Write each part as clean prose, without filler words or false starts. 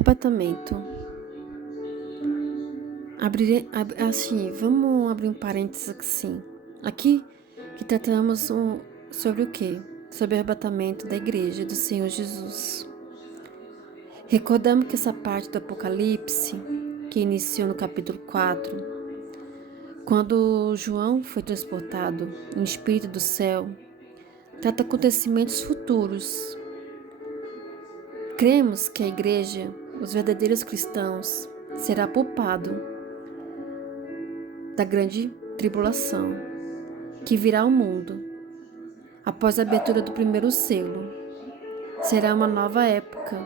arrebatamento. Vamos abrir um parênteses assim. Aqui que tratamos sobre o quê? Sobre o arrebatamento da igreja do Senhor Jesus. Recordamos que essa parte do Apocalipse, que iniciou no capítulo 4, quando João foi transportado em espírito do céu, trata acontecimentos futuros. Cremos que a igreja, os verdadeiros cristãos, será poupado da grande tribulação que virá ao mundo após a abertura do primeiro selo. Será uma nova época,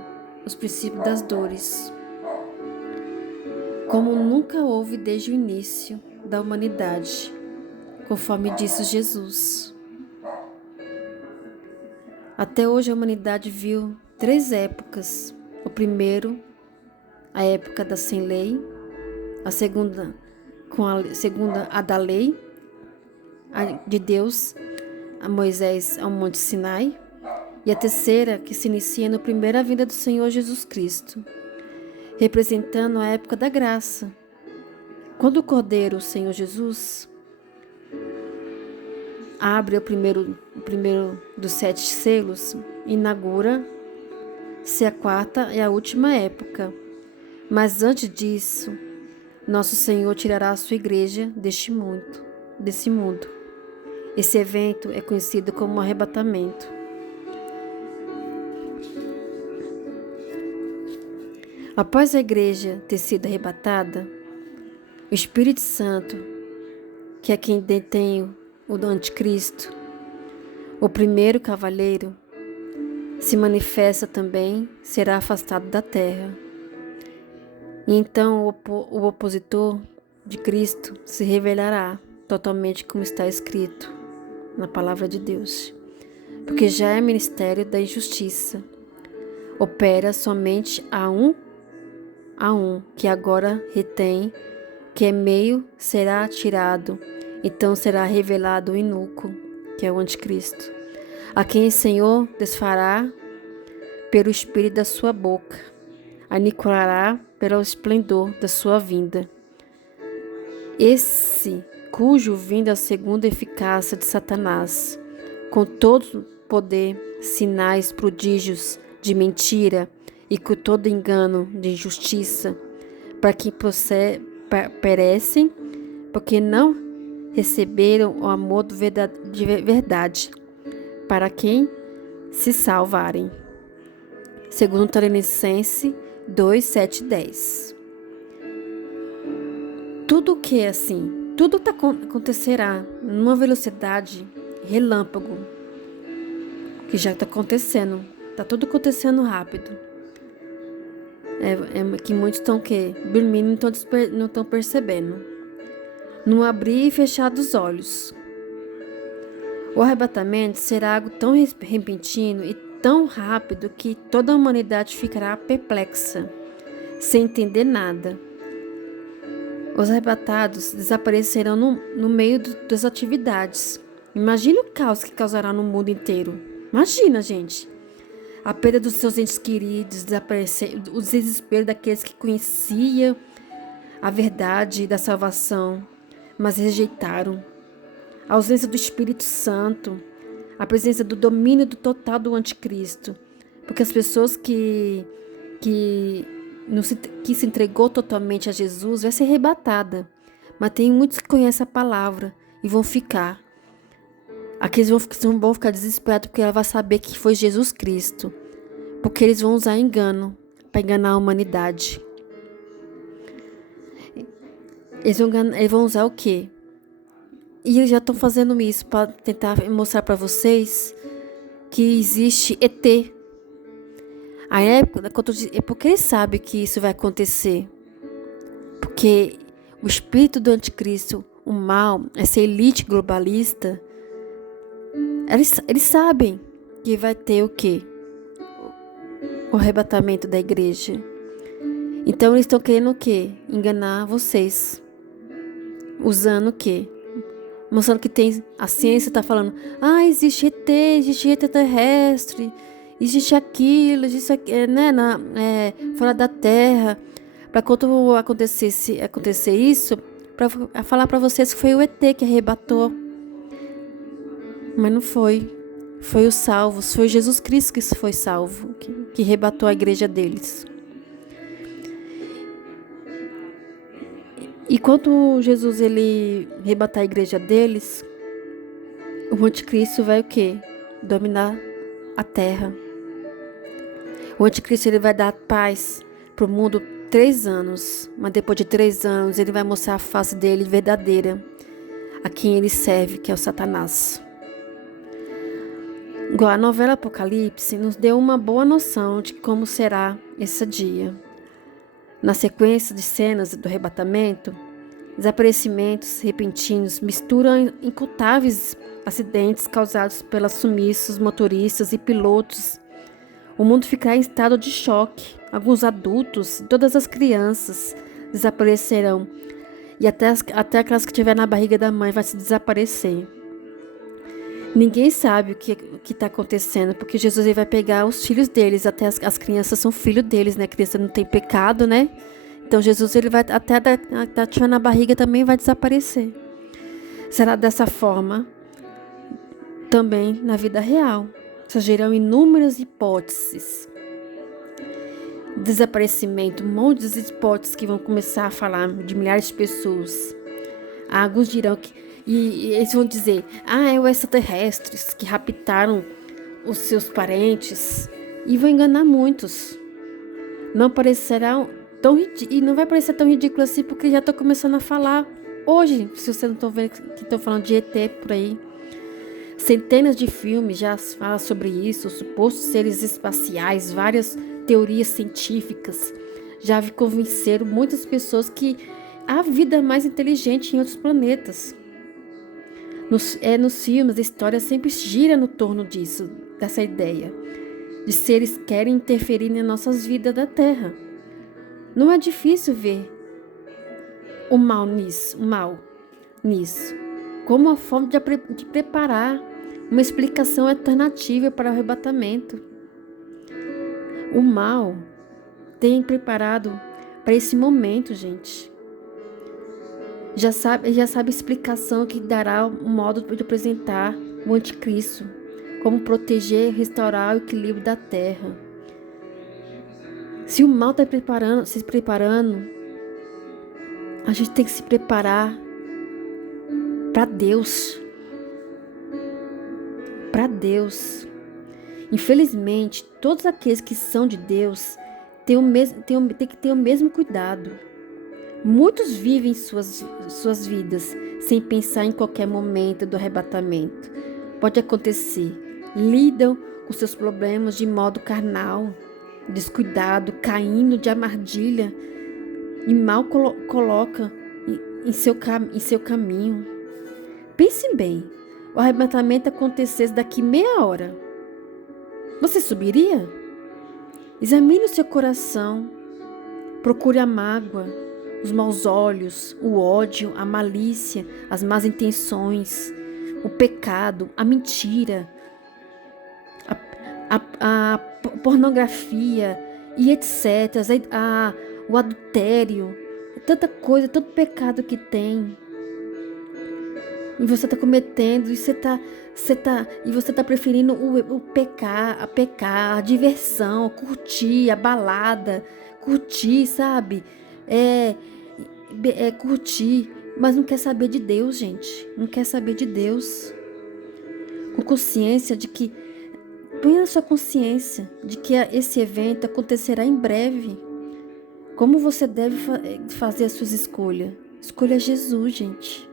os princípios das dores, como nunca houve desde o início da humanidade, conforme disse Jesus. Até hoje a humanidade viu 3 épocas. O primeiro, a época da sem lei, a segunda, a da lei, a de Deus a Moisés ao Monte Sinai, e a terceira, que se inicia na primeira vinda do Senhor Jesus Cristo, representando a época da graça, quando o Cordeiro, o Senhor Jesus, abre o primeiro dos 7 selos, inaugura-se a 4ª e a última época. Mas antes disso, nosso Senhor tirará a sua igreja desse mundo. Esse evento é conhecido como arrebatamento. Após a igreja ter sido arrebatada, o Espírito Santo, que é quem detém o do anticristo, o primeiro cavaleiro, se manifesta também, será afastado da terra. E então o opositor de Cristo se revelará totalmente, como está escrito na palavra de Deus, porque já é ministério da injustiça. Opera somente a um que agora retém, que é meio, será tirado. Então será revelado o iníquo, que é o anticristo, a quem o Senhor desfará pelo espírito da sua boca, aniquilará pelo esplendor da sua vinda. Esse cujo vinda é a segunda eficácia de Satanás, com todo poder, sinais, prodígios de mentira e com todo engano de injustiça, para que perecem, porque não receberam o amor de verdade, para quem se salvarem. Segundo Tessalonicenses 2, 7 e 10. Tudo que é assim, tudo acontecerá numa velocidade relâmpago, que já está acontecendo, está tudo acontecendo rápido. Que muitos estão dormindo e não estão percebendo. No abrir e fechar dos olhos. O arrebatamento será algo tão repentino e tão rápido que toda a humanidade ficará perplexa, sem entender nada. Os arrebatados desaparecerão no meio das atividades. Imagina o caos que causará no mundo inteiro. Imagina, gente. A perda dos seus entes queridos, o desespero daqueles que conheciam a verdade da salvação, mas rejeitaram. A ausência do Espírito Santo, a presença do domínio total do anticristo, porque as pessoas que se entregou totalmente a Jesus vai ser arrebatada, mas tem muitos que conhecem a palavra e vão ficar. Aqueles vão ficar desesperados porque ela vai saber que foi Jesus Cristo, porque eles vão usar engano para enganar a humanidade. Eles vão usar o quê? E eles já estão fazendo isso para tentar mostrar para vocês que existe ET. A época, é porque eles sabem que isso vai acontecer. Porque o espírito do anticristo, o mal, essa elite globalista, eles sabem que vai ter o quê? O arrebatamento da igreja. Então eles estão querendo o quê? Enganar vocês. Usando o quê? Mostrando que a ciência está falando, existe ET extraterrestre, existe aquilo, existe né, fora da terra, para quando acontecer isso, para falar para vocês que foi o ET que arrebatou. Mas não foi. Foi os salvos, foi Jesus Cristo que foi salvo, que arrebatou a igreja deles. E quando Jesus ele arrebatar a igreja deles, o anticristo vai o quê? Dominar a terra. O anticristo ele vai dar paz para o mundo 3 anos, mas depois de 3 anos ele vai mostrar a face dele verdadeira, a quem ele serve, que é o Satanás. Igual a novela Apocalipse nos deu uma boa noção de como será esse dia. Na sequência de cenas do arrebatamento, desaparecimentos repentinos misturam incontáveis acidentes causados pelos sumiços motoristas e pilotos. O mundo ficará em estado de choque. Alguns adultos e todas as crianças desaparecerão. E até aquelas que estiver na barriga da mãe vai se desaparecer. Ninguém sabe o que está acontecendo, porque Jesus ele vai pegar os filhos deles. Até as crianças são filhos deles, né? A criança não tem pecado, né? Então Jesus ele vai até estiver na barriga também vai desaparecer. Será dessa forma também na vida real. Surgirão inúmeras hipóteses. Desaparecimento, um monte de hipóteses que vão começar a falar de milhares de pessoas. Alguns dirão que e eles vão dizer, é os extraterrestres que raptaram os seus parentes. E vão enganar muitos. Não parecerá e não vai parecer tão ridículo assim, porque já estou começando a falar hoje, se vocês não estão vendo que estão falando de ET por aí. Centenas de filmes já falam sobre isso, os supostos seres espaciais, várias teorias científicas já convenceram muitas pessoas que há vida mais inteligente em outros planetas. Nos filmes, a história sempre gira no torno disso, dessa ideia, de seres que querem interferir nas nossas vidas da Terra. Não é difícil ver o mal nisso, como uma forma de preparar uma explicação alternativa para o arrebatamento. O mal tem preparado para esse momento, gente. Já sabe a explicação que dará o modo de apresentar o anticristo, como proteger e restaurar o equilíbrio da terra. Se o mal está se preparando, a gente tem que se preparar para Deus. Para Deus. Infelizmente, todos aqueles que são de Deus têm que ter o mesmo cuidado. Muitos vivem suas vidas sem pensar em qualquer momento do arrebatamento. Pode acontecer. Lidam com seus problemas de modo carnal, descuidado, caindo de armadilha e mal coloca em seu caminho. Pense bem, o arrebatamento acontecesse daqui meia hora. Você subiria? Examine o seu coração. Procure a mágoa, os maus olhos, o ódio, a malícia, as más intenções, o pecado, a mentira, a pornografia e etc. O adultério, tanta coisa, tanto pecado que tem. E você está cometendo, e você tá preferindo o pecar, a diversão, curtir a balada, curtir, sabe? Curtir, mas não quer saber de Deus, gente. Não quer saber de Deus. Com consciência de que, põe na sua consciência de que esse evento acontecerá em breve. Como você deve fazer as suas escolhas? Escolha Jesus, gente.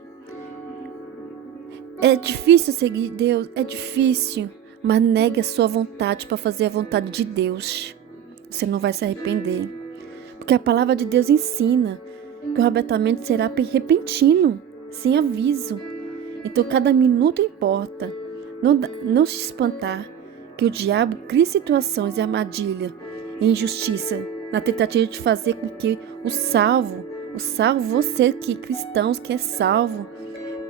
É difícil seguir Deus, é difícil, mas negue a sua vontade para fazer a vontade de Deus. Você não vai se arrepender. Porque a palavra de Deus ensina que o arrebatamento será repentino, sem aviso. Então cada minuto importa. Não se espantar que o diabo crie situações de armadilha e injustiça na tentativa de fazer com que o salvo, você que cristãos que é salvo,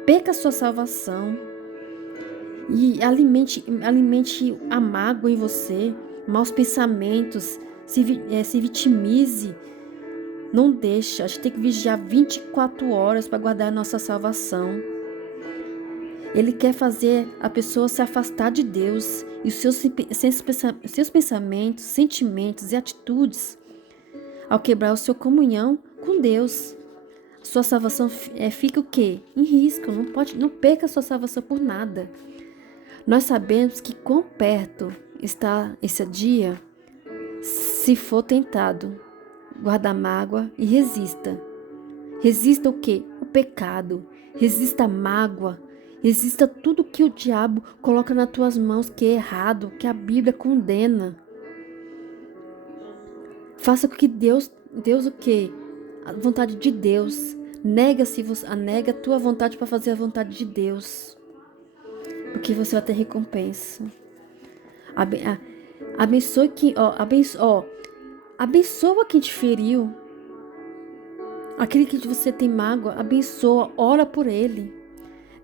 perca a sua salvação. E alimente a mágoa em você, maus pensamentos, se vitimize. Não deixa, a gente tem que vigiar 24 horas para guardar a nossa salvação. Ele quer fazer a pessoa se afastar de Deus e os seus pensamentos, sentimentos e atitudes, ao quebrar a sua comunhão com Deus. Sua salvação fica o quê? Em risco, não perca a sua salvação por nada. Nós sabemos que quão perto está esse dia. Se for tentado, guarda a mágoa e resista. Resista o quê? O pecado. Resista a mágoa. Resista tudo que o diabo coloca nas tuas mãos que é errado, que a Bíblia condena. Faça com que Deus o quê? A vontade de Deus. Nega a tua vontade para fazer a vontade de Deus. Porque você vai ter recompensa. Abençoa quem te feriu. Aquele que você tem mágoa, abençoa, ora por ele.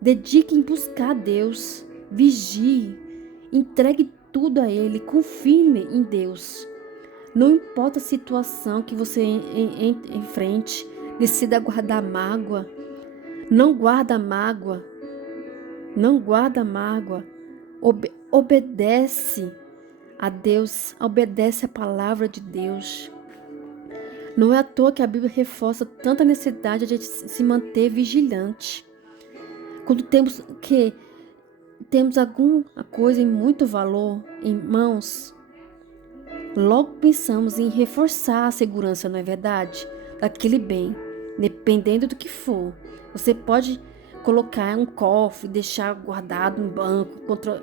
Dedique em buscar a Deus. Vigie. Entregue tudo a ele. Confirme em Deus. Não importa a situação que você enfrente, decida guardar mágoa. Não guarda mágoa. Não guarda mágoa. Obedece a Deus. Obedece a palavra de Deus. Não é à toa que a Bíblia reforça tanta necessidade de se manter vigilante. Quando temos alguma coisa em muito valor em mãos, logo pensamos em reforçar a segurança, não é verdade? Daquele bem, dependendo do que for. Você pode colocar um cofre, deixar guardado no banco,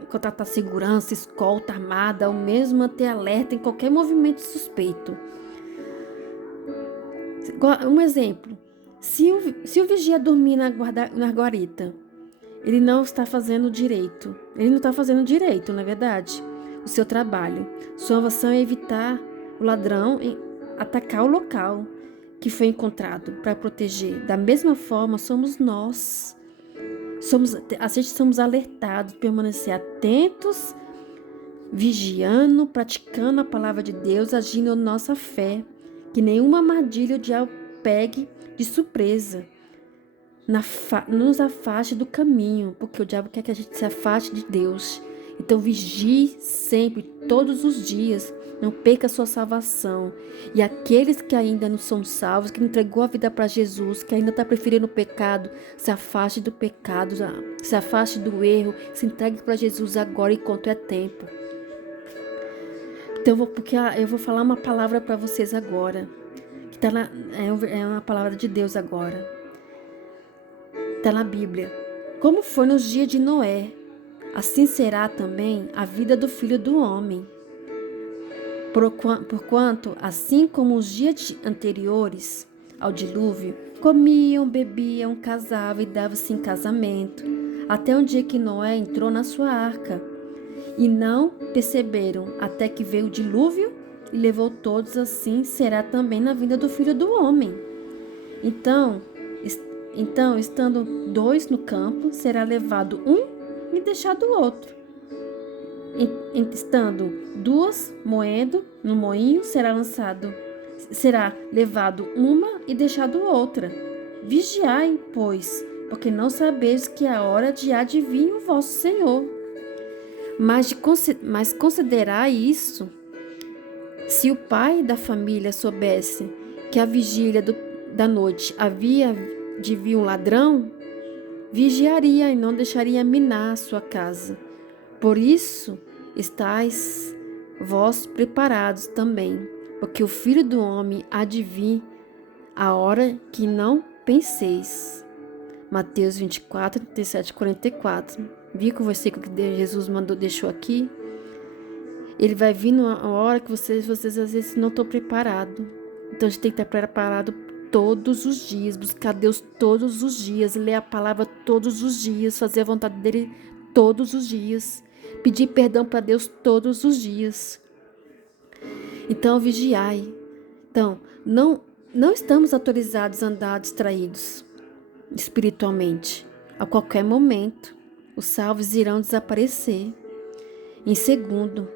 contratar segurança, escolta armada, ou mesmo manter alerta em qualquer movimento suspeito. Um exemplo, se o vigia dormir na guarita, ele não está fazendo direito. Ele não está fazendo direito, não é verdade? O seu trabalho. Sua ação é evitar o ladrão atacar o local que foi encontrado para proteger. Da mesma forma, somos nós. Somos alertados, permanecer atentos, vigiando, praticando a palavra de Deus, agindo a nossa fé. Que nenhuma armadilha o diabo pegue de surpresa. Nos afaste do caminho, porque o diabo quer que a gente se afaste de Deus. Então vigie sempre, todos os dias. Não perca a sua salvação. E aqueles que ainda não são salvos, que não entregou a vida para Jesus, que ainda está preferindo o pecado, se afaste do pecado, se afaste do erro, se entregue para Jesus agora enquanto é tempo. Então, eu vou falar uma palavra para vocês agora, que é uma palavra de Deus agora. Está na Bíblia. Como foi nos dias de Noé, assim será também a vida do Filho do Homem. Porquanto, assim como os dias anteriores ao dilúvio, comiam, bebiam, casavam e davam-se em casamento, até um dia que Noé entrou na sua arca. E não perceberam até que veio o dilúvio e levou todos, assim será também na vinda do Filho do Homem. Então, estando 2 no campo, será levado um e deixado o outro. Estando 2 moendo no moinho, será levado uma e deixado outra. Vigiai, pois, porque não sabeis que é a hora de há de vir o vosso Senhor. Mas considerai isso: se o pai da família soubesse que a vigília da noite havia de vir um ladrão, vigiaria e não deixaria minar a sua casa. Por isso, estáis vós preparados também, porque o Filho do Homem há de vir a hora que não penseis. Mateus 24, 37 e 44. Viu que o versículo que Jesus deixou aqui? Ele vai vir numa hora que vocês às vezes não estão preparados. Então a gente tem que estar preparado todos os dias, buscar Deus todos os dias, ler a palavra todos os dias, fazer a vontade dele todos os dias, pedir perdão para Deus todos os dias. Então vigiai. Então, não estamos autorizados a andar distraídos espiritualmente a qualquer momento. os salvos irão desaparecer. Em segundo,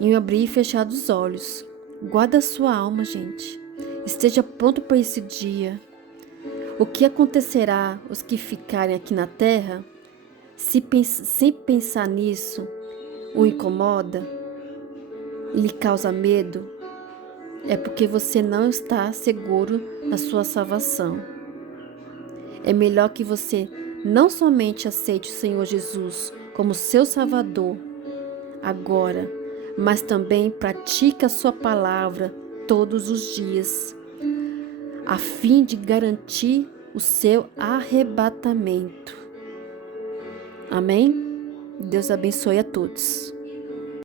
em um abrir e fechar dos olhos. Guarda a sua alma, gente. Esteja pronto para esse dia. O que acontecerá os que ficarem aqui na terra? Sem pensar nisso, o incomoda e lhe causa medo, é porque você não está seguro da sua salvação. É melhor que você não somente aceite o Senhor Jesus como seu Salvador agora, mas também pratique a sua palavra todos os dias, a fim de garantir o seu arrebatamento. Amém? Deus abençoe a todos.